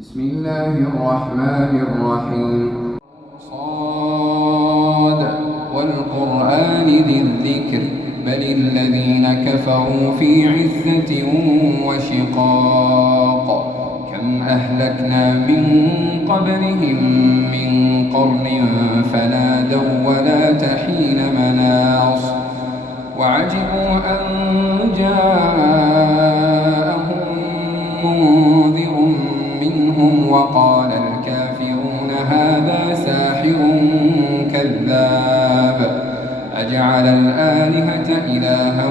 بسم الله الرحمن الرحيم. صاد والقرآن ذي الذكر بل الذين كفروا في عزة وشقاق. كم أهلكنا من قبلهم من قرن فنادوا ولا تحين مناص وعجبوا أن جاءهم منذر منهم وقال الكافرون هذا ساحر كذاب أجعل الآلهة إلها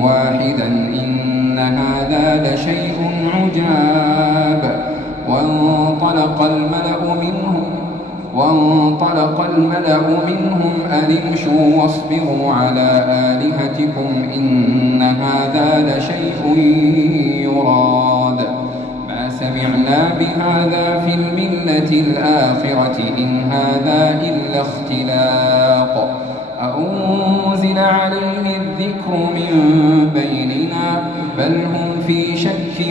واحدا إن هذا لشيء عجاب. وانطلق الملأ منهم أن امشوا واصبروا على آلهتكم إن هذا لشيء يراد ما سمعنا بهذا في الملة الآخرة إن هذا إلا اختلاق أأنزل عليه الذكر من بيننا بل هم في شك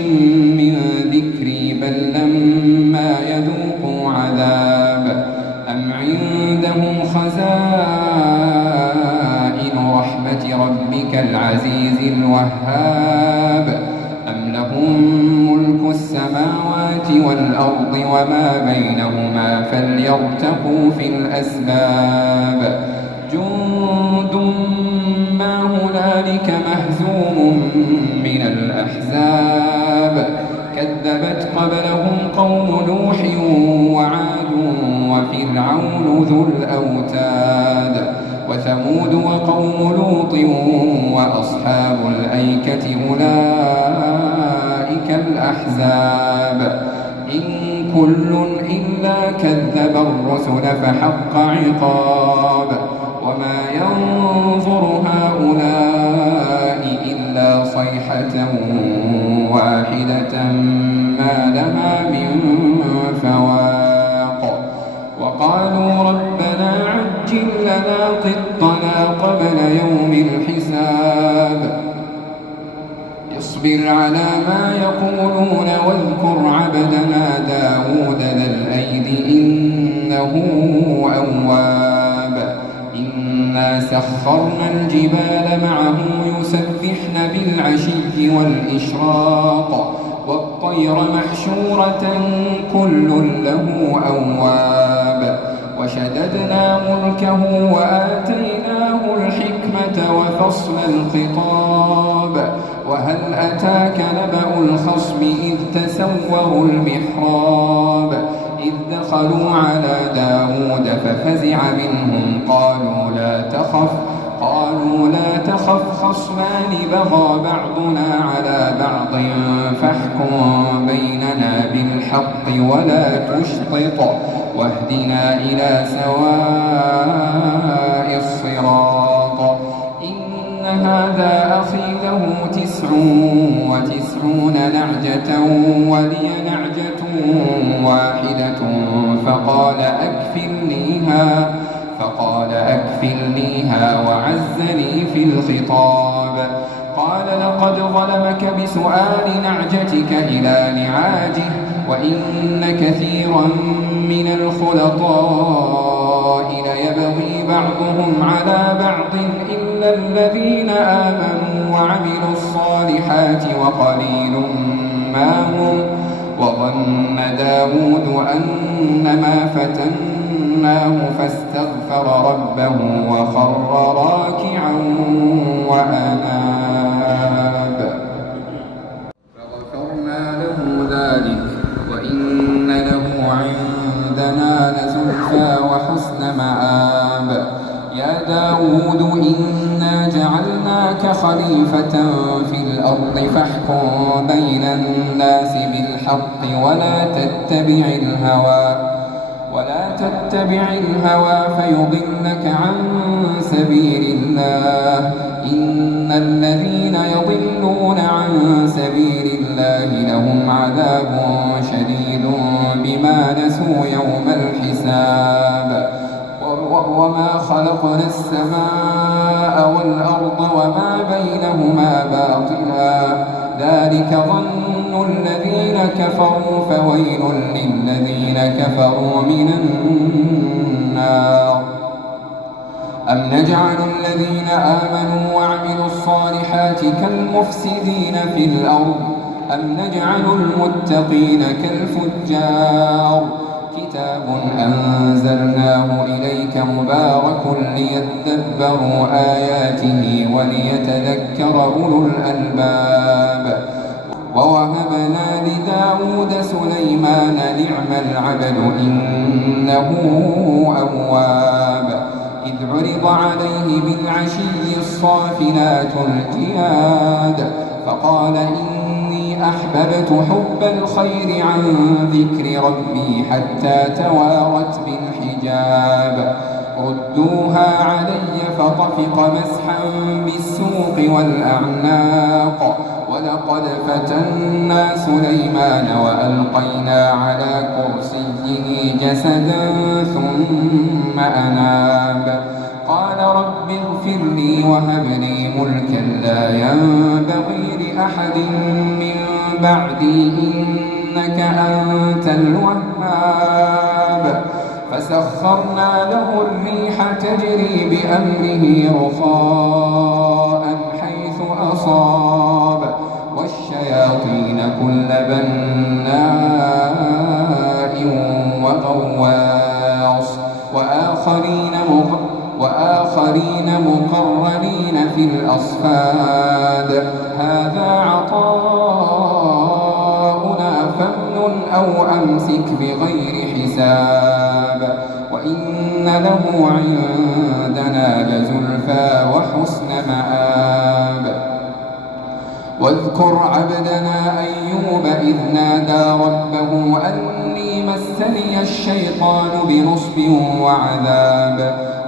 من ذكري بل لما يذوقوا عذاب أم عندهم خزائن رحمة ربك العزيز الوهاب أم لهم ملك السماوات والأرض وما بينهما فليرتقوا في الأسباب جند ما هنالك مهزوم من الأحزاب كذبت قبلهم قوم نوح وعاد وفرعون ذو الأوتاد وثمود وقوم لوط وأصحاب الأيكة أولئك الأحزاب إن كل إلا كذب الرسل فحق عقاب وما ينظر هؤلاء إلا صيحة واحدة ما لها من فواق وقالوا ربنا عجل لنا قطنا قبل يوم الحساب اصبر على ما يقولون واذكر عبدنا داود ذا الأيد إنه أواب إنا سخرنا الجبال معه يسبحن بالعشي والإشراق والطير محشورة كل له أواب وشددنا ملكه وآتيناه الحكمة وفصل الخطاب وهل أتاك نبأ الخصم إذ تسوروا المحراب إذ دخلوا على داود ففزع منهم قالوا لا تخف خصمان بغى بعضنا على بعض فاحكم بيننا بالحق ولا تشطط واهدنا إلى سواء الصراط إن هذا أخي له 99 نعجة ولي نعجة واحدة فقال أكفلنيها وعزني في الخطاب قال لقد ظلمك بسؤال نعجتك إلى نعاجه وإن كثيرا من الخلطاء ليبغي بعضهم على بعض إلا الذين آمنوا وعملوا الصالحات وقليل ما هم وظن داود أنما فتناه فاستغفر ربه وخر راكعا وأناب فغفرنا له ذلك وإن له عندنا لزلفى وحسن مآب يا داود إنا جعلناك خليفة في الأرض فاحكم بين الناس بالحق ولا تتبع الهوى فيضلك عن سبيل الله إن الذين يضلون عن سبيل الله لهم عذاب شديد بما نسوا يوم الحساب وما خلقنا السماء والأرض وما بينهما باطلا ذلك ظن الذين كفروا فويل للذين كفروا من النار. أم نجعل الذين آمنوا وعملوا الصالحات كالمفسدين في الأرض أم نجعل المتقين كالفجار. كتاب أنزلناه إليك مبارك ليدبروا آياته وليتذكر أولو الألباب. ووهبنا لداود سليمان نعم العبد إنه أواب. إذ عرض عليه بالعشي الصافنات الجياد فقال إني أحببت حب الخير عن ذكر ربي حتى توارت بالحجاب. ردوها علي فطفق مسحا بالسوق والأعناق. ولقد فتنا سليمان وألقينا على كرسيه جسدا ثم أناب. قال رب اغفر لي وهب لي ملكا لا ينبغي لأحد من بعدي إنك أنت الوهاب. فسخرنا له الريح تجري بأمره رخاء حيث أصاب والشياطين كل بناء وغواص وآخرين مقرنين في الأصفاد. هذا عطاؤنا فامنن أو أمسك بغير حساب. وإن له عندنا لزلفى وحسن مآب. واذكر عبدنا أيوب إذ نادى ربه أني مسني الشيطان بنصب وعذاب.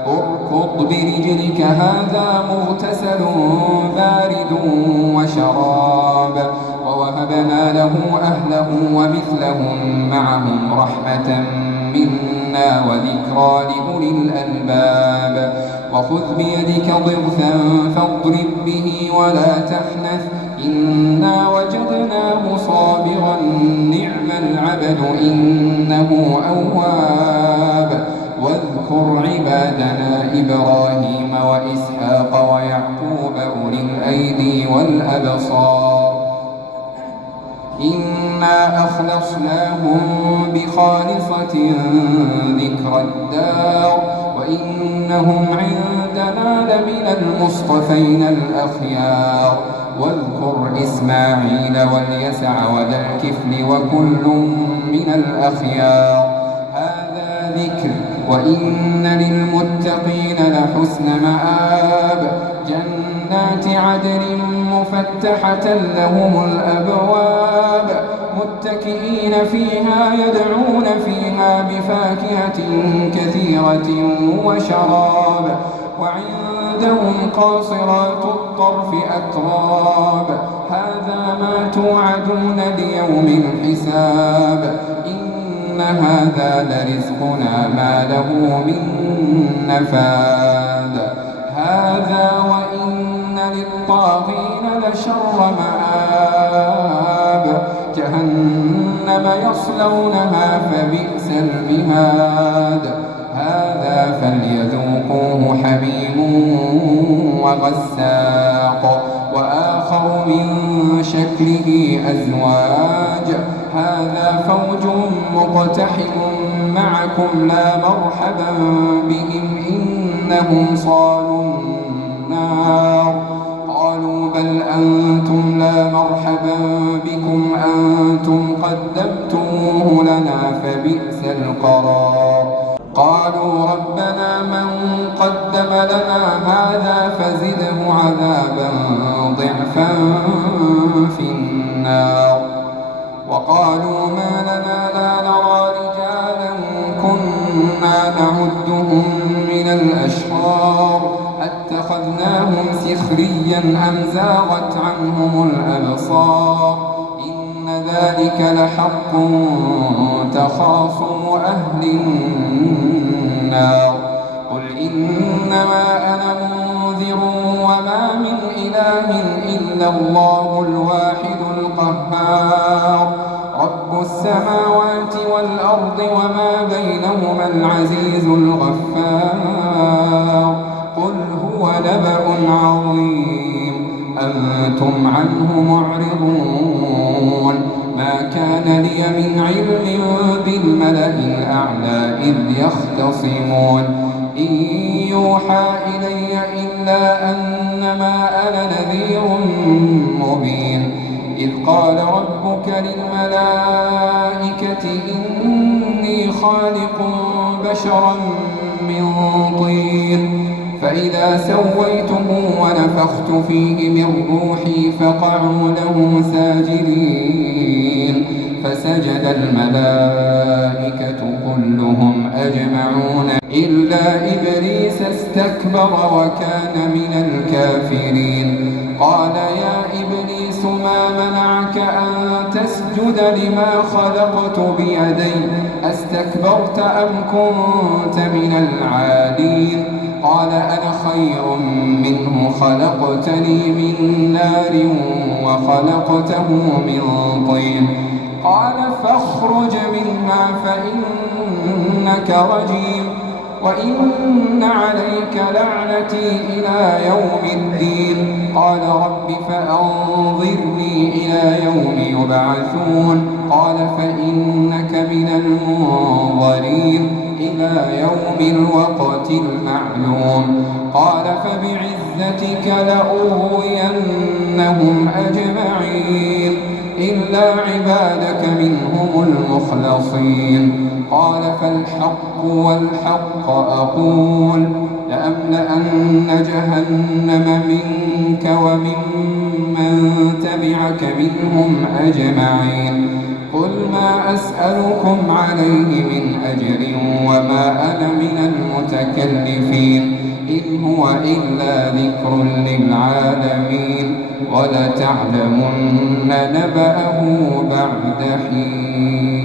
اركض برجلك هذا مغتسل بارد وشراب. ووهبنا له أهله ومثلهم معهم رحمة منا وذكرى لأولي الألباب. وخذ بيدك ضغثا فاضرب به ولا تحنث إنا وجدناه صابرا نعم العبد إنه أواب. واذكر عبادنا إبراهيم وإسحاق ويعقوب أولي الأيدي والأبصار إنا أخلصناهم بخالصة ذكر الدار وإنهم عندنا لمن المصطفين الأخيار. واذكر إسماعيل واليسع وذا الكفل وكل من الأخيار. هذا ذكر وإن للمتقين لحسن مآب. جنات عدن مفتحة لهم الأبواب متكئين فيها يدعون فيها بفاكهة كثيرة وشراب. وعندهم قاصرات الطرف أتراب. هذا ما توعدون ليوم الحساب. إن هذا لرزقنا ما له من نفاد. هذا وإن للطاغين لشر مآب. جهنم يصلونها فبئس المهاد. هذا فليذوقوه حميم وغساق وآخر من شكله أزواج. هذا فوج مقتحم معكم لا مرحبا بهم إنهم صالوا النار. قالوا بل أنتم لا مرحبا بكم أنتم قدمتموه لنا فبئس القرار. قالوا ربنا من قدم لنا هذا فزده عذابا ضعفا في النار. وقالوا ما لنا لا نرى رجالا كنا نعدهم من الأشرار أتخذناهم سخريا أم زاغت عنهم الأبصار. إن ذلك لحق تخاصم أهل النار. قل إنما أنا منذر منذرون وما من إله إلا الله الواحد القهار رب السماوات والأرض وما بينهما العزيز الغفار قل هو نبأ عظيم أنتم عنه معرضون ما كان لي من علم بالملأ الأعلى إذ يختصمون إن يوحى إلي إلا أنما أنا نذير مبين إذ قال ربك للملائكة إني خالق بشرا من طين فإذا سويته ونفخت فيه من روحي فقعوا له ساجدين فسجد الملائكة كلهم أجمعون إلا إبليس استكبر وكان من الكافرين قال يا إبليس ما منعك أن تسجد لما خلقت بيدي أستكبرت أم كنت من العالين قال أنا خير منه خلقتني من نار وخلقته من طين قال فاخرج منها فإنك رجيم وإن عليك لعنتي إلى يوم الدين قال رب فأنظرني إلى يوم يبعثون قال فإنك من المنظرين إلى يوم الوقت المعلوم قال فبعزتك لأغوينهم أجمعين إلا عبادك منهم المخلصين قال فالحق والحق أقول لأملأن جهنم منك وممن تبعك منهم أجمعين قل ما أسألكم عليه من أجر وما أنا من المتكلفين إن هو إلا ذكر للعالمين ولتعلمن نبأه بعد حين